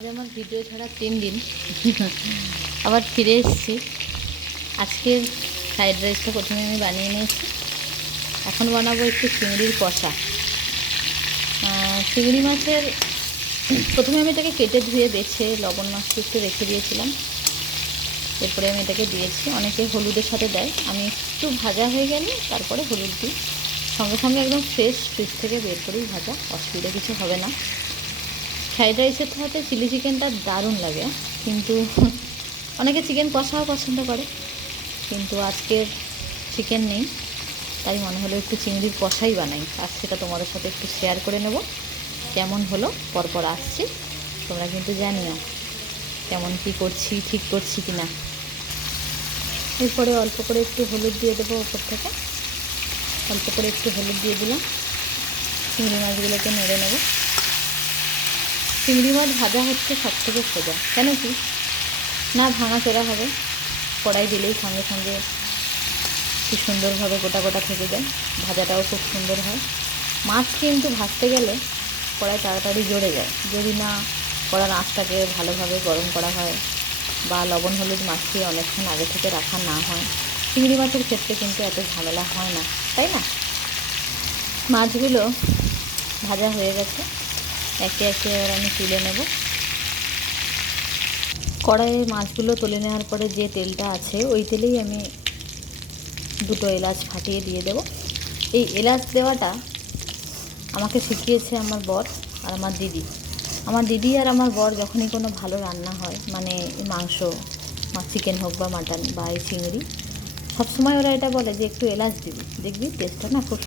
আমার ভিডিও ছাড়া 3 দিন আবার ফিরে এসেছি। আজকের ফ্রাইড রাইসটা প্রথমে আমি বানিয়ে নিয়েছি। এখন বানাবো একটু চিংড়ির কষা। চিংড়ি মাছের প্রথমে আমি এটাকে কেটে ধুয়ে বেছে লবণ মাছটা একটু রেখে দিয়েছিলাম। এরপরে আমি এটাকে দিয়েছি। অনেকে হলুদের সাথে দেয়, আমি একটু ভাজা হয়ে গেলে তারপরে হলুদ দিই। সঙ্গে সঙ্গে একদম ফ্রেশ ফ্রিজ থেকে বের করেই ভাজা, অসুবিধা কিছু হবে না। ফ্রাইড রাইসের সাথে চিলি চিকেনটা দারুণ লাগে, কিন্তু অনেকে চিকেন কষাও পছন্দ করে, কিন্তু আজকের চিকেন নেই, তাই মনে হলো একটু চিংড়ির কষাই বানাই। আর সেটা তোমাদের সাথে একটু শেয়ার করে নেব। কেমন হলো পরপর আসছি, তোমরা কিন্তু জানিও কেমন কী করছি, ঠিক করছি কি না। এরপরে অল্প করে একটু হলুদ দিয়ে দেবো ওপর থেকে, অল্প করে একটু হলুদ দিয়ে দিলাম। চিংড়ি মাছগুলোকে নেড়ে নেব। চিংড়ি মাছ ভাজা হচ্ছে সবথেকে সোজা, কেন কি না ভাঙাচোরা হবে, কড়াই দিলেই সঙ্গে সঙ্গে খুব সুন্দরভাবে গোটা গোটা থেকে যায়, ভাজাটাও খুব সুন্দর হয়। মাছ কিন্তু ভাজতে গেলে কড়াই তাড়াতাড়ি জ্বলে যায়, যদি না কড়ার আঁচটাকে ভালোভাবে গরম করা হয় বা লবণ হলুদ মাখিয়ে অনেকক্ষণ আগে থেকে রাখা না হয়। চিংড়ি মাছের ক্ষেত্রে কিন্তু এত ঝামেলা হয় না, তাই না? মাছগুলো ভাজা হয়ে গেছে, একে একে এবার আমি তুলে নেব। কড়াইয়ে মাছগুলো তুলে নেওয়ার পরে যে তেলটা আছে ওই তেলেই আমি 2টো এলাচ ফাটিয়ে দিয়ে দেব। এই এলাচ দেওয়াটা আমাকে শিখিয়েছে আমার বর আর আমার দিদি। আমার দিদি আর আমার বর যখনই কোনো ভালো রান্না হয়, মানে মাংস, চিকেন হোক বা মাটন বা এই চিংড়ি, সবসময় ওরা এটা বলে যে একটু এলাচ দিবি, দেখবি টেস্টটা না খুব